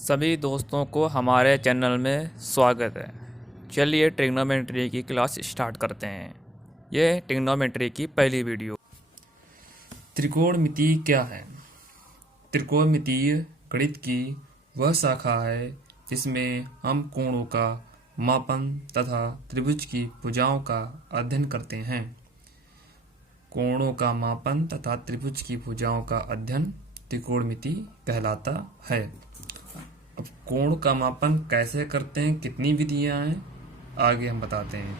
सभी दोस्तों को हमारे चैनल में स्वागत है। चलिए ट्रिग्नोमेट्री की क्लास स्टार्ट करते हैं। यह ट्रिग्नोमेट्री की पहली वीडियो। त्रिकोणमिति क्या है? त्रिकोणमितीय गणित की वह शाखा है जिसमें हम कोणों का मापन तथा त्रिभुज की भुजाओं का अध्ययन करते हैं। कोणों का मापन तथा त्रिभुज की भुजाओं का अध्ययन त्रिकोणमिति कहलाता है। अब कोण का मापन कैसे करते हैं, कितनी विधियां हैं, आगे हम बताते हैं।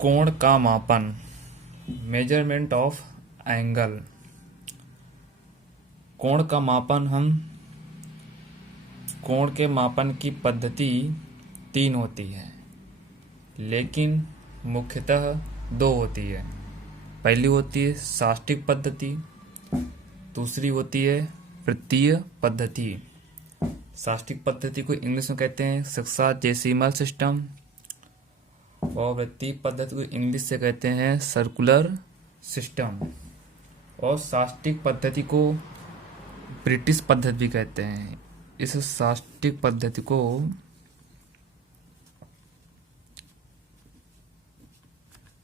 कोण का मापन, मेजरमेंट ऑफ एंगल। कोण का मापन कोण के मापन की पद्धति 3 होती है, लेकिन मुख्यतः 2 होती है। पहली होती है साष्टिक पद्धति, दूसरी होती है वृत्तीय पद्धति। साष्टिक पद्धति को इंग्लिश में कहते हैं सेक्साजेसिमल सिस्टम और वृत्तीय पद्धति को इंग्लिश से कहते हैं सर्कुलर सिस्टम। और साष्टिक पद्धति को ब्रिटिश पद्धति भी कहते हैं। इस साष्टिक पद्धति को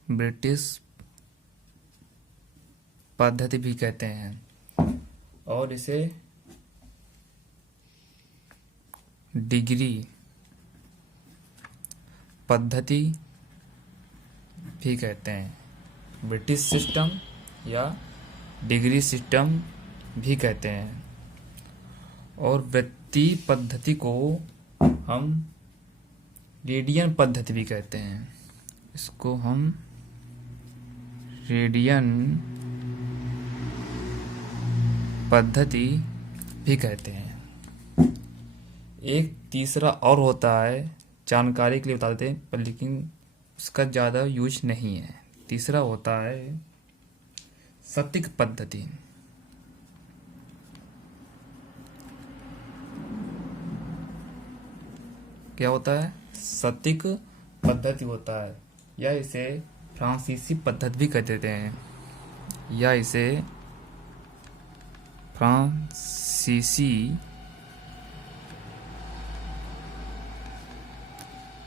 ब्रिटिश पद्धति भी कहते हैं और इसे डिग्री पद्धति भी कहते हैं। ब्रिटिश सिस्टम या डिग्री सिस्टम भी कहते हैं। और वृत्तीय पद्धति को हम रेडियन पद्धति भी कहते हैं। इसको हम रेडियन पद्धति भी कहते हैं। एक तीसरा और होता है, जानकारी के लिए बता देते हैं, पर लेकिन उसका ज़्यादा यूज नहीं है। तीसरा होता है सटीक पद्धति। क्या होता है? सटीक पद्धति होता है, या इसे फ्रांसीसी पद्धति भी कह देते हैं, या इसे फ्रांसीसी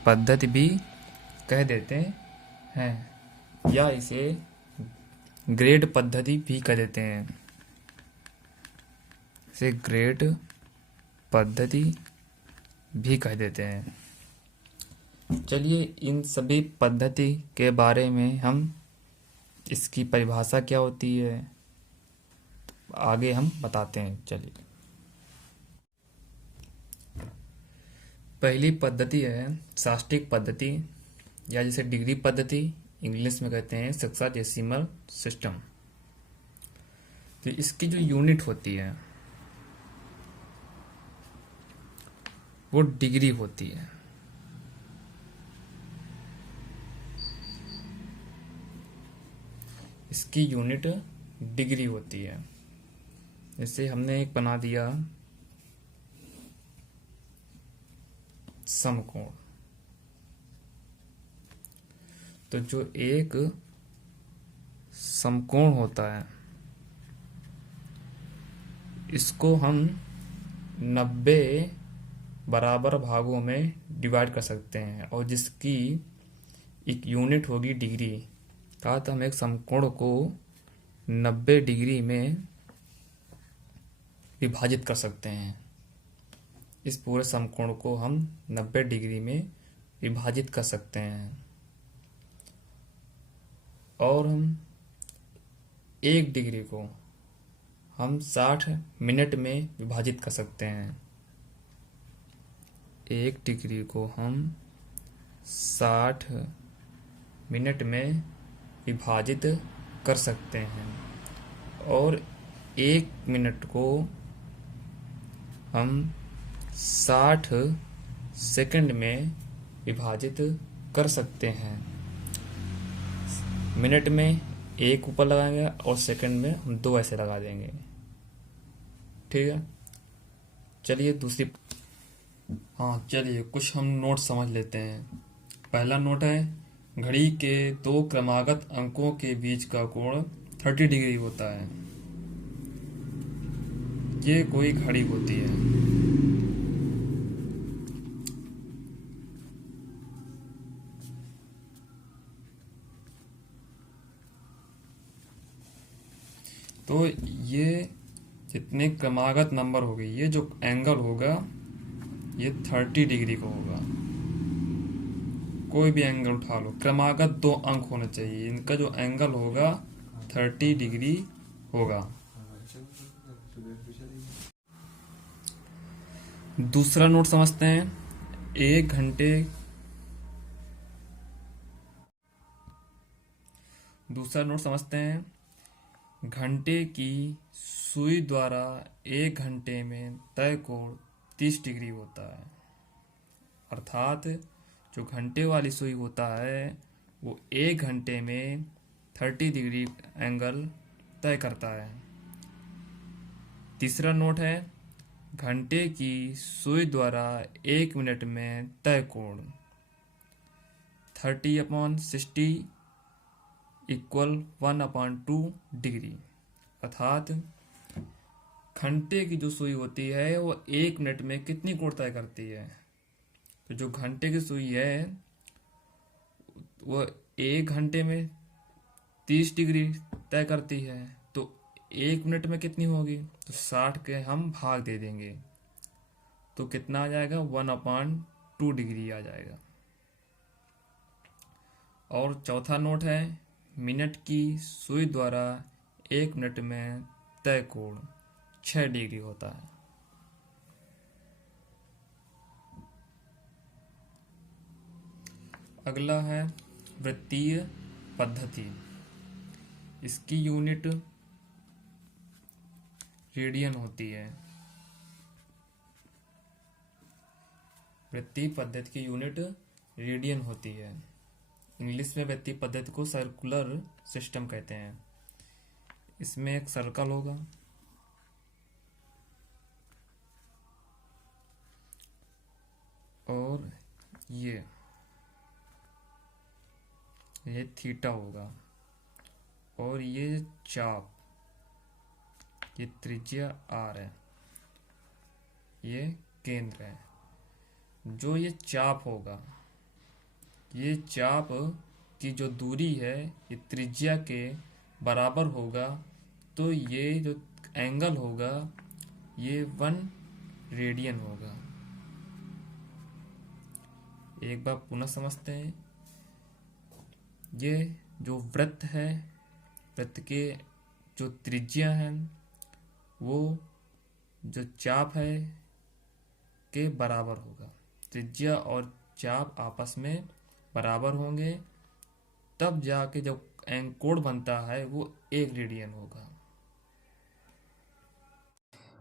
पद्धति भी कह देते हैं, या इसे ग्रेड पद्धति भी कह देते हैं। इसे ग्रेड पद्धति भी कह देते हैं। चलिए इन सभी पद्धति के बारे में हम, इसकी परिभाषा क्या होती है, आगे हम बताते हैं। चलिए, पहली पद्धति है साष्टिक पद्धति, या जिसे डिग्री पद्धति इंग्लिश में कहते हैं सेक्साजेसिमल सिस्टम। तो इसकी जो यूनिट होती है वो डिग्री होती है। इसकी यूनिट डिग्री होती है। जैसे हमने एक बना दिया समकोण, तो जो एक समकोण होता है इसको हम 90 बराबर भागों में डिवाइड कर सकते हैं, और जिसकी एक यूनिट होगी डिग्री। कहा तो हम एक समकोण को 90 डिग्री में विभाजित कर सकते हैं। इस पूरे समकोण को हम 90 डिग्री में विभाजित कर सकते हैं, और हम 1 डिग्री को हम 60 मिनट में विभाजित कर सकते हैं। 1 डिग्री को हम 60 मिनट में विभाजित कर सकते हैं, और 1 मिनट को हम 60 सेकंड में विभाजित कर सकते हैं। मिनट में 1 ऊपर लगाएंगे और सेकंड में हम 2 ऐसे लगा देंगे। ठीक है, चलिए दूसरी। चलिए कुछ हम नोट समझ लेते हैं। पहला नोट है, घड़ी के 2 क्रमागत अंकों के बीच का कोण 30 डिग्री होता है। ये कोई घड़ी होती है। तो ये जितने क्रमागत नंबर हो गए, ये जो एंगल होगा ये 30 डिग्री का होगा। कोई भी एंगल उठा लो, क्रमागत 2 अंक होना चाहिए, इनका जो एंगल होगा 30 डिग्री होगा। दूसरा नोट समझते हैं। 1 घंटे, दूसरा नोट समझते हैं। घंटे की सुई द्वारा 1 घंटे में तय कोण 30 डिग्री होता है। अर्थात जो घंटे वाली सुई होता है वो 1 घंटे में 30 डिग्री एंगल तय करता है। तीसरा नोट है, घंटे की सुई द्वारा 1 मिनट में तय कोण 30/60 इक्वल 1/2 डिग्री। अर्थात घंटे की जो सुई होती है वो 1 मिनट में कितनी कोण तय करती है। तो जो घंटे की सुई है वो 1 घंटे में 30 डिग्री तय करती है, तो 1 मिनट में कितनी होगी, तो 60 के हम भाग दे देंगे तो कितना आ जाएगा, 1/2 डिग्री आ जाएगा। और चौथा नोट है, मिनट की सुई द्वारा 1 मिनट में तय कोण 6 डिग्री होता है। अगला है वृत्तीय पद्धति। इसकी यूनिट रेडियन होती है। वृत्तीय पद्धति की यूनिट रेडियन होती है। इंग्लिश में वृत्तीय पद्धति को सर्कुलर सिस्टम कहते हैं। इसमें एक सर्कल होगा और ये थीटा होगा और ये चाप, ये त्रिज्या आर है, ये केंद्र है। जो ये चाप होगा, ये चाप की जो दूरी है ये त्रिज्या के बराबर होगा, तो ये जो एंगल होगा ये 1 रेडियन होगा। एक बार पुनः समझते हैं। ये जो वृत्त है, वृत्त के जो त्रिज्या है वो जो चाप है के बराबर होगा। त्रिज्या और चाप आपस में बराबर होंगे, तब जाके जब कोण बनता है वो 1 रेडियन होगा।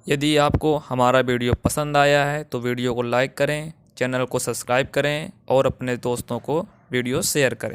यदि आपको हमारा वीडियो पसंद आया है तो वीडियो को लाइक करें, चैनल को सब्सक्राइब करें और अपने दोस्तों को वीडियो शेयर करें।